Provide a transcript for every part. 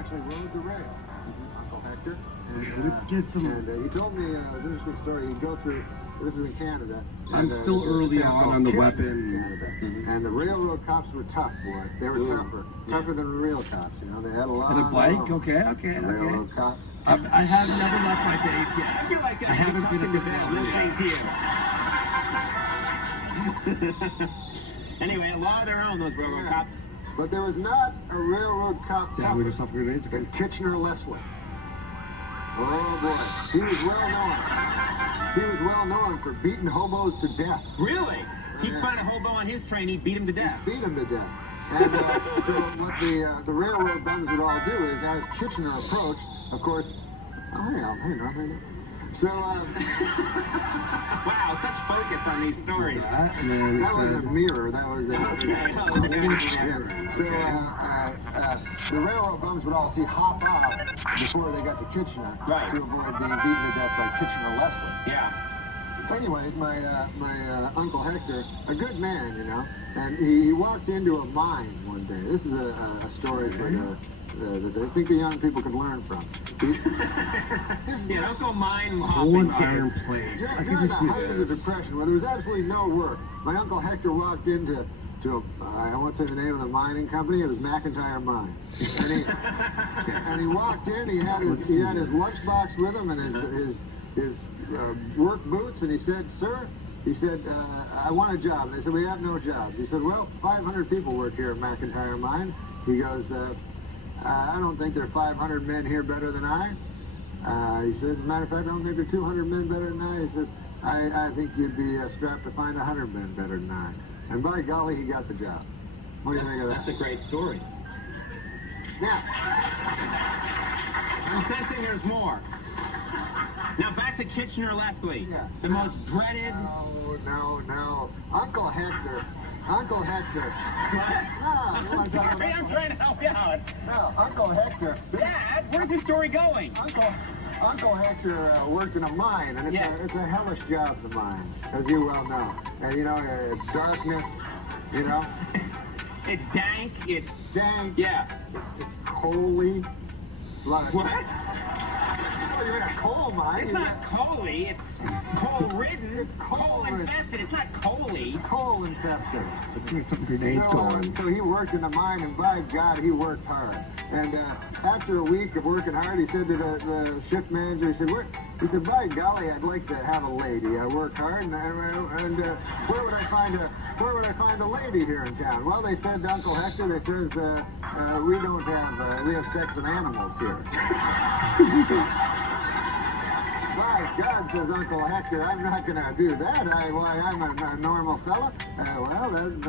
actually rode the rail, Uncle Hector. And, he told me an interesting story. He'd go through, this was in Canada. I'm still early on the weapon. Canada. And the railroad cops were tough, boy. They were tougher than the real cops. You know, they had a lot. And a bike? Okay. Railroad cops. I have never left my base yet. I feel like I haven't been at the listening to you. Anyway, a law of their own, those railroad cops. But there was not a railroad cop we just off grenades in Kitchener-Leslie. Oh boy, he was well known. He was well known for beating hobos to death. Really? He'd find a hobo on his train, he'd beat him to death. Beat him to death. And so what the railroad bums would all do is, as Kitchener approached, of course, hang on. So, wow, such focus on these stories. That was a mirror. That was So, the railroad bums would all hop off before they got to Kitchener to avoid being beaten to death by Kitchener-Leslie. Yeah. Anyways, my Uncle Hector, a good man, you know, and he walked into a mine one day. This is a story that I think the young people could learn from. Yeah, don't go mine hopping iron plates. I could just do this. Of the Depression, where there was absolutely no work. My Uncle Hector walked into I won't say the name of the mining company. It was McIntyre Mine. And he walked in. He had his lunchbox with him and his work boots. And he said, "Sir," he said, "I want a job." And they said, "We have no jobs." He said, "Well, 500 people work here at McIntyre Mine." He goes, "I don't think there are 500 men here better than I." He says, "As a matter of fact, I don't think there are 200 men better than I." He says, I think you'd be strapped to find 100 men better than I. And by golly, he got the job. What do you think of that? That's a great story. Now, I'm sensing there's more. Now back to Kitchener-Leslie. Yeah. The most dreaded... No. Uncle Hector. What? No, Sorry, I'm trying to help you out. No, Uncle Hector. Dad, where's this story going? Uncle Hector worked in a mine, and it's a hellish job, the mine, as you well know. And you know, darkness, you know. It's dank, it's... Dank. Yeah. It's coaly. What? Well, you're in a coal mine. It's not coaly, it's coal-ridden. It's coal-infested, it's not coaly. It's coal-infested. Let's get some grenades going. So he worked in the mine, and by God, he worked hard. And after a week of working hard, he said to the shift manager, he said, "By golly, I'd like to have a lady. I work hard, and where would I find a lady here in town?" Well, they said to Uncle Hector, they says, we have sex with animals here. By God, says Uncle Hector, I'm not going to do that. I'm a normal fella. Well, then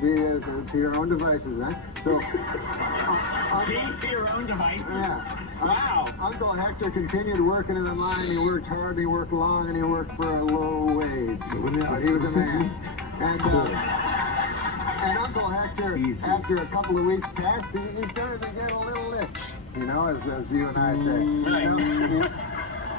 be to your own devices, huh? So, be to your own devices? Yeah. Wow. Uncle Hector continued working in the mine. He worked hard, he worked long, and he worked for a low wage. But he was a man. And Uncle Hector, after a couple of weeks passed, he started to get a little itch, you know, as you and I say.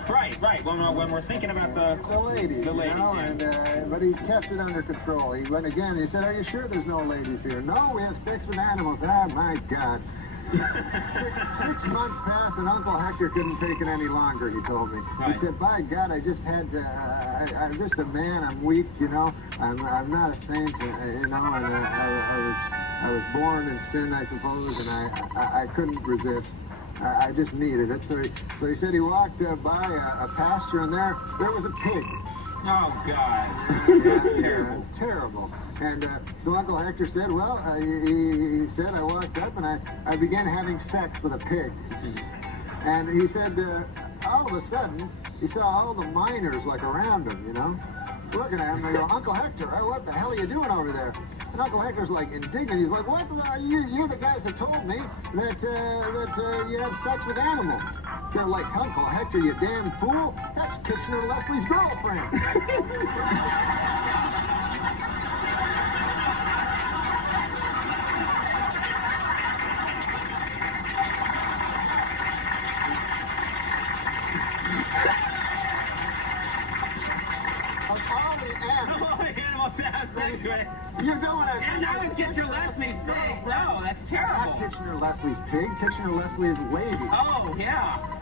Right. When we're thinking about the ladies, you know, yeah. But he kept it under control. He went again. He said, "Are you sure there's no ladies here?" "No, we have sex with animals." "Ah, my God." 6 months passed, and Uncle Hector couldn't take it any longer. He told me. Right. He said, "By God, I just had to. I'm just a man. I'm weak, you know. I'm not a saint, you know. And I was born in sin, I suppose, and I couldn't resist. I just needed it." So he said he walked by a pasture, and there was a pig. Oh, God. That's terrible. It's terrible. And so Uncle Hector said, well, he said, I walked up and I began having sex with a pig. And he said, all of a sudden, he saw all the miners like around him, you know, looking at him. They go, "Uncle Hector, what the hell are you doing over there?" And Uncle Hector's like indignant. He's like, "What? You're the guys that told me that you have sex with animals." They're like, "Uncle Hector, you damn fool. That's Kitchener-Leslie's girlfriend." You're doing it. And now it's Kitchener-Leslie's big. No, that's terrible. Kitchener Leslie's pig. Kitchener Leslie's lady. Oh, yeah.